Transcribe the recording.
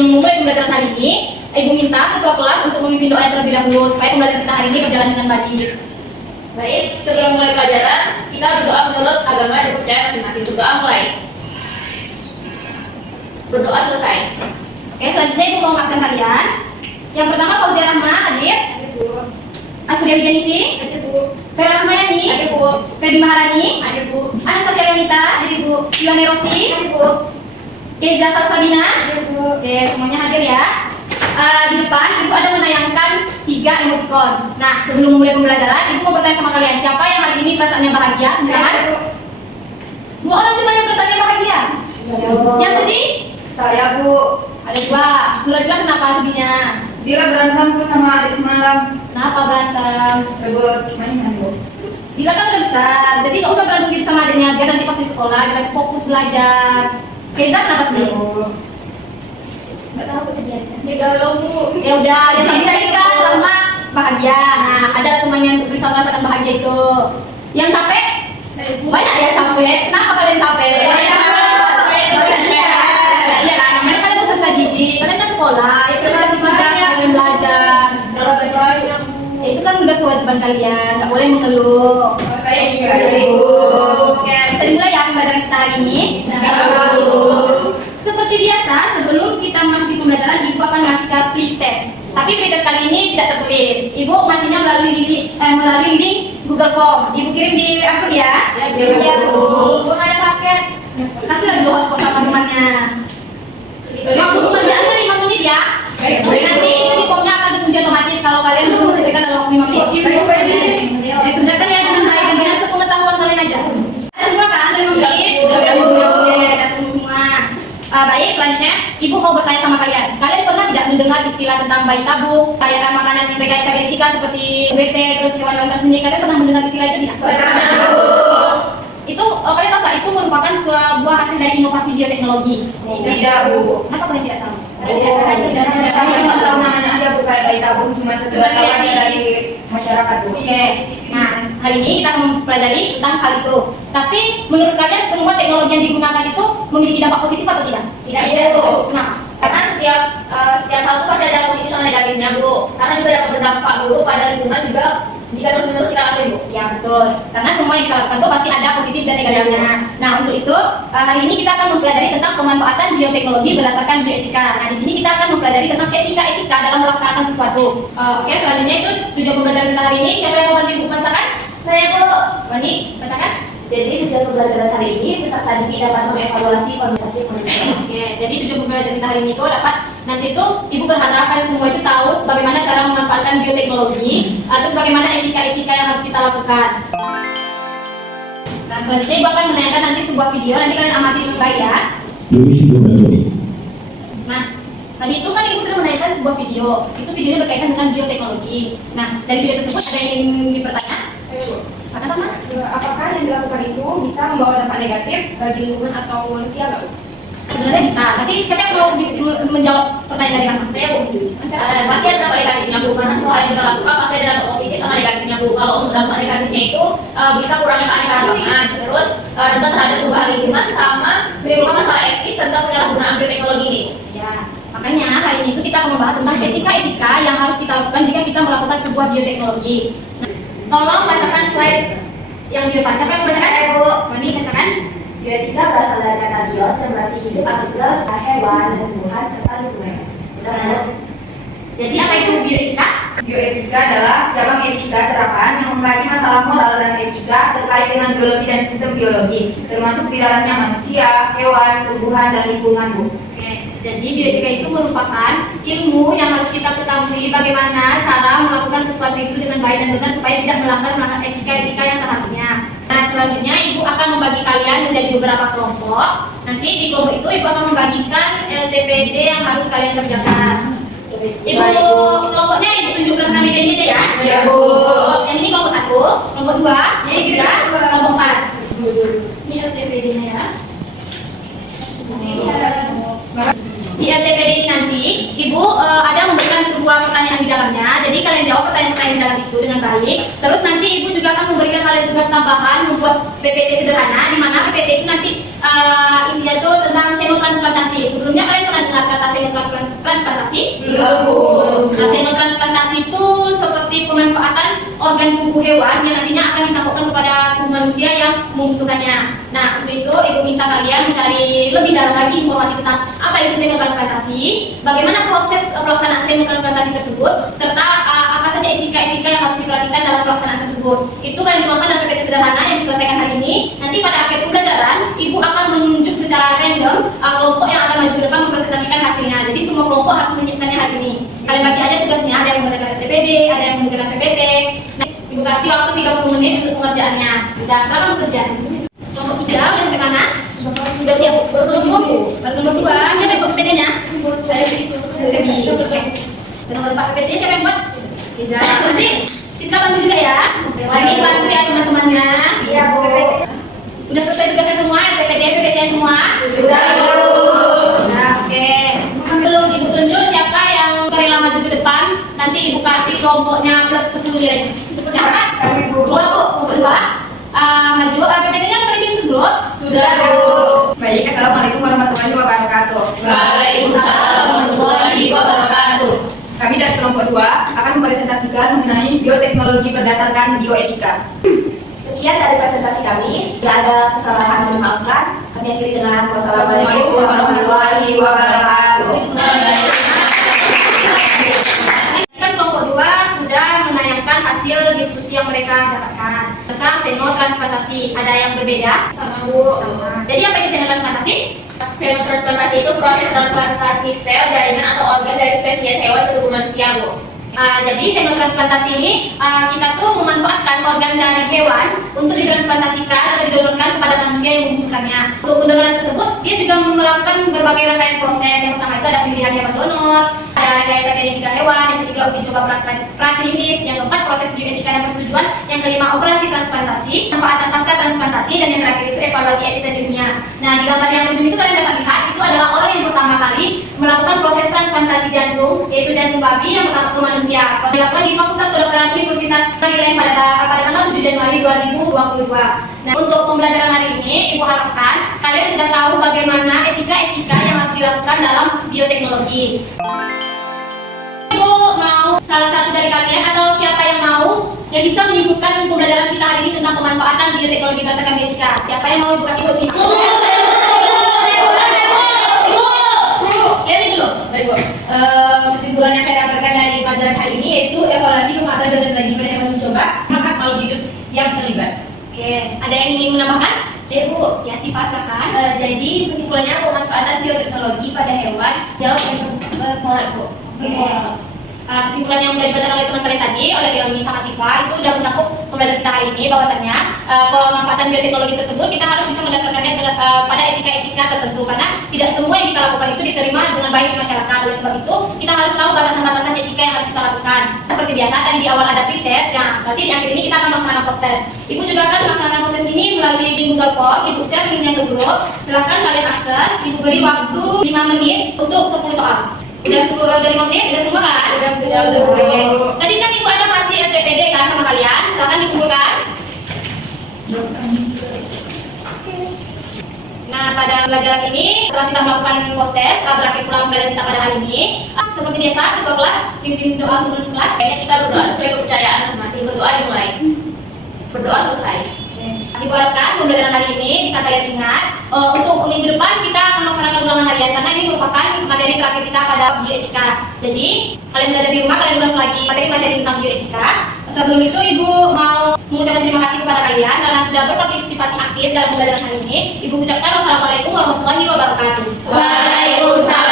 sebelum memulai pembelajaran hari ini, Ibu minta ketua kelas untuk memimpin doa yang terlebih dahulu supaya pembelajaran kita hari ini berjalan dengan baik. Baik, sebelum mulai pelajaran, kita berdoa menurut agama dan percaya masing-masing. Berdoa mulai. Berdoa selesai. Oke, selanjutnya Ibu mau ngaksen kalian. Yang pertama Fauzia Rahma, hadir. Asuria Wijanisi, Hadir Bu. Vera Rahmayani, Hadir Bu. Feby Maharani, Hadir Bu. Anastasia Leonita, Hadir Bu. Iwane Rosi, Hadir Bu. Keza Salsabina. Hadir Bu. Oke, semuanya hadir ya. Di depan Ibu ada menayangkan 3 emoticon. Nah, sebelum memulai pembelajaran, Ibu mau bertanya sama kalian, siapa yang hari ini perasaannya bahagia? Saya Bu. 2 orang cuma yang perasaannya bahagia. Yang sedih? Saya Bu. Ada 2. Nurajla kenapa sedihnya? Dia berantem Bu sama adik semalam. Kenapa berantem? Rebut mainan Bu. Bila kan udah besar, jadi nggak usah berantem gitu sama adiknya, biar nanti pas di sekolah dia lagi fokus belajar. Keza kenapa sedih? Bu. Nggak tahu Bu sedih aja. Dia galau Bu. Ya udah, yang sedih tadi kan Rahma bahagia. Nah, ada temannya untuk bisa merasakan bahagia itu. Yang capek? Banyak ya capek. Kenapa kalian capek? Iya kan, namanya kalian peserta didik, kalian kan sekolah, ya kalian kasih tugas, kalian belajar. Itu kan udah kewajiban kalian, nggak boleh mengeluh. Oke, bisa dimulai ya pembelajaran kita hari ini. Seperti biasa, sebelum kita masuk di pembelajaran, Ibu akan ngasih pretest. Tapi pretest kali ini tidak tertulis. Ibu ngasihnya melalui link Google Form. Ibu kirim di akun ya. Iya Bu. Bu nggak ada paket. Kasih lagi dulu hotspot sama temannya. Waktu pengerjaan 5 menit ya. Nanti itu di formnya akan dikunci otomatis kalau kalian belum menyelesaikan dalam waktu 5 menit. Dikerjakan ya dengan baik dan dengan sepengetahuan kalian aja. Semua kan 5 menit. Oke, kita tunggu semua. Baik, selanjutnya Ibu mau bertanya sama kalian. Kalian pernah tidak mendengar istilah tentang bayi tabung, kayak makanan rekayasa genetika seperti BT, terus hewan-hewan tersendiri? Kalian pernah mendengar istilah itu tidak? Itu kalian tahu nggak? Itu merupakan sebuah hasil dari inovasi bioteknologi. Tidak Bu. Kenapa kalian tidak tahu? Kami cuma tahu namanya aja Bu, kayak bayi tabung, cuma sekedar tahu aja dari masyarakat Bu. Oke. Nah, hari ini kita akan mempelajari tentang hal itu. Tapi menurut kalian semua teknologi yang digunakan itu memiliki dampak positif atau tidak? Tidak iya Bu. Kenapa? Karena setiap hal itu pasti ada positif sama negatifnya Bu. Karena juga dapat berdampak buruk pada lingkungan juga jika terus-menerus kita lakukan Bu. Ya betul. Karena semua yang kita lakukan itu pasti ada positif dan negatifnya. Nah, untuk itu hari ini kita akan mempelajari tentang pemanfaatan bioteknologi berdasarkan bioetika. Nah, di sini kita akan mempelajari tentang etika-etika dalam melaksanakan sesuatu. Oke, selanjutnya itu tujuan pembelajaran kita hari ini. Siapa yang mau bantu Ibu bacakan? Saya Bu. Wani, bacakan. Jadi tujuan pembelajaran hari ini peserta didik dapat mengevaluasi kondisi manusia. Oke, jadi tujuan pembelajaran kita hari ini itu dapat nanti itu Ibu berharap kalian semua itu tahu bagaimana cara memanfaatkan bioteknologi, terus bagaimana etika-etika yang harus kita lakukan. Nah, selanjutnya Ibu akan menanyakan nanti sebuah video, nanti kalian amati dengan baik ya. Domisi Gombaloni. Nah, tadi itu kan Ibu sudah menanyakan sebuah video, itu videonya berkaitan dengan bioteknologi. Nah, dari video tersebut ada yang ingin dipertanya? Apa Mas? Apakah yang dilakukan itu bisa membawa dampak negatif bagi lingkungan atau manusia nggak Bu? Sebenarnya bisa. Nanti siapa yang mau menjawab pertanyaan dari Rahma? Saya Bu. Pasti ada dampak negatifnya Bu. Karena semua yang kita lakukan pasti ada dampak positif sama negatifnya Bu. Kalau untuk dampak negatifnya itu bisa kurangi keanekaragaman, terus dampak terhadap perubahan lingkungan sama menimbulkan masalah etis tentang penyalahgunaan bioteknologi ini. Ya, makanya hari ini itu kita akan membahas tentang etika-etika yang harus kita lakukan jika kita melakukan sebuah bioteknologi. Nah, tolong bacakan slide yang dibaca. Siapa yang membacakan? Saya Bu. Wani, bacakan. Bioetika berasal dari kata bios yang berarti hidup atau segala sesuatu hewan dan tumbuhan serta lingkungan. Jadi apa itu bioetika? Bioetika adalah cabang etika terapan yang mengkaji masalah moral dan etika terkait dengan biologi dan sistem biologi, termasuk di dalamnya manusia, hewan, tumbuhan, dan lingkungan Bu. Oke, jadi bioetika itu merupakan ilmu yang harus kita ketahui bagaimana cara melakukan sesuatu itu dengan baik dan benar supaya tidak melanggar etika-etika yang seharusnya. Nah, selanjutnya Ibu akan membagi kalian menjadi beberapa kelompok. Nanti di kelompok itu Ibu akan membagikan LTPD yang harus kalian kerjakan. Ibu kelompoknya Ibu tunjuk bersama meja ini ya. Ya Bu. Yang ini kelompok 1, kelompok 2, yang ini 3, kelompok 4. Ini LTPD-nya ya. Di LTPD ini nanti Ibu ada memberikan sebuah dua pertanyaan di dalamnya. Jadi kalian jawab pertanyaan-pertanyaan di dalam itu dengan baik. Terus nanti ibu juga akan memberikan kalian tugas tambahan membuat PPT sederhana, di mana PPT itu nanti isinya itu tentang senotransplantasi. Sebelumnya kalian pernah dengar kata senotransplantasi? Belum. Nah, senotransplantasi itu seperti pemanfaatan organ tubuh hewan yang nantinya akan dicampurkan kepada tubuh manusia yang membutuhkannya. Nah, untuk itu ibu minta kalian mencari lebih dalam lagi informasi tentang apa itu senotransplantasi, bagaimana proses pelaksanaan senotransplantasi tersebut, serta apa saja etika-etika yang harus diperhatikan dalam pelaksanaan tersebut. Itu kalian tuangkan dalam PPT sederhana yang diselesaikan hari ini. Nanti pada akhir pembelajaran, ibu akan menunjuk secara random kelompok yang akan maju ke depan mempresentasikan hasilnya. Jadi semua kelompok harus menyiapkannya hari ini. Kalian bagi aja tugasnya, ada yang mengerjakan TPD, ada yang mengerjakan PPT. Nah, ibu kasih waktu 30 menit untuk pengerjaannya. Sudah, selamat bekerja. Kelompok 3 udah sampai mana? Sudah siap? Baru nomor 2, siapa yang buat PPT-nya? Saya itu. Jadi, nomor 4 PPT siapa yang buat? Bisa. Nanti Siska bantu juga ya. Wani bantu ya teman-temannya. Iya, Bu. Udah selesai tugasnya semua, PPT semua? Sudah, Bu. Nah, oke. Belum ibu tunjuk siapa yang rela maju ke depan. Nanti ibu kasih kelompoknya plus 10 aja. Seperti apa? Kami, Bu. 2 Bu. Berdua. Maju. PPT-nya kalian bikin ke grup? Sudah, Bu. Baik, Assalamualaikum warahmatullahi wabarakatuh. Waalaikumsalam warahmatullahi wabarakatuh. Kami dari kelompok 2 akan mempresentasikan mengenai bioteknologi berdasarkan bioetika. Sekian dari presentasi kami. Jika ada kesalahan mohon maafkan. Kami akhiri dengan wassalamualaikum Warahmatullahi wabarakatuh. Kan kelompok 2 sudah menayangkan hasil diskusi yang mereka dapatkan tentang senotransplantasi. Ada yang berbeda? Sama Bu. Sama. Jadi apa itu senotransplantasi? Senotransplantasi itu proses transplantasi sel, jaringan atau organ dari spesies hewan ke tubuh manusia, Bu. Jadi senotransplantasi ini kita tuh memanfaatkan organ dari hewan untuk ditransplantasikan atau didonorkan kepada manusia yang membutuhkannya. Untuk pendonoran tersebut, dia juga melakukan berbagai rangkaian proses. Yang pertama itu ada pemilihan hewan donor, ada rekayasa genetika hewan, yang ketiga uji coba praklinis, yang keempat proses bioetika dan persetujuan, yang kelima operasi transplantasi, manfaat pasca transplantasi, dan yang terakhir itu evaluasi etis dan ilmiah. Nah, di gambar yang ujung itu kalian dapat lihat itu adalah orang yang pertama kali melakukan proses transplantasi jantung, yaitu jantung babi yang pertama ke manusia. Proses dilakukan di Fakultas Kedokteran Universitas Maryland pada tanggal 7 Januari 2022. Nah, untuk pembelajaran hari ini, Ibu harapkan kalian sudah tahu bagaimana etika-etika yang harus dilakukan dalam bioteknologi. Ibu mau salah satu dari kalian atau siapa yang mau yang bisa menyebutkan pembelajaran kita hari ini tentang pemanfaatan bioteknologi berdasarkan bioetika? Siapa yang mau Ibu kasih vote? Ya, dulu. Baik, Bu. Kesimpulan yang saya dapatkan dari pelajaran hari ini yaitu evaluasi pemanfaatan bioteknologi pada hewan mencoba terhadap makhluk hidup yang terlibat. Oke, ada yang ingin menambahkan? Ya Bu, ya Siva silakan. Jadi kesimpulannya pemanfaatan bioteknologi pada hewan jauh bermoral Bu. Oke. Kesimpulan yang sudah dibacakan oleh teman kalian tadi oleh Leoni sama Siva itu sudah mencakup pembelajaran kita hari ini bahwasannya pemanfaatan bioteknologi tersebut kita harus bisa mendasarkannya pada etika-etika tertentu karena tidak semua yang kita lakukan itu diterima dengan baik di masyarakat. Oleh sebab itu kita harus tahu batasan-batasan etika yang harus kita lakukan. Seperti biasa tadi di awal ada pretest, ya berarti di akhir ini kita akan melaksanakan post-test. Ibu juga akan melaksanakan post-test ini melalui di Google Form. Ibu share linknya ke grup. Silahkan kalian akses. Ibu beri waktu 5 menit untuk 10 soal. Udah 10 dari 5 menit, udah semua kan? Udah. Tadi kan Ibu ada masih TPD kan sama kalian, silakan dikumpulkan. Nah, pada pelajaran ini setelah kita melakukan post test, berakhir pula pembelajaran kita pada hari ini. Seperti biasa, ketua kelas pimpin doa untuk kelas. Kayaknya kita berdoa sesuai kepercayaan masing-masing. Berdoa dimulai. Berdoa selesai. Ibu harapkan pembelajaran hari ini bisa kalian ingat. Untuk minggu depan kita akan melaksanakan ulangan harian karena ini merupakan materi terakhir kita pada bioetika. Jadi kalian belajar di rumah, kalian ulas lagi materi-materi tentang bioetika. Sebelum itu Ibu mau mengucapkan terima kasih kepada kalian karena sudah berpartisipasi aktif dalam pembelajaran hari ini. Ibu ucapkan wassalamualaikum warahmatullahi wabarakatuh. Waalaikumsalam.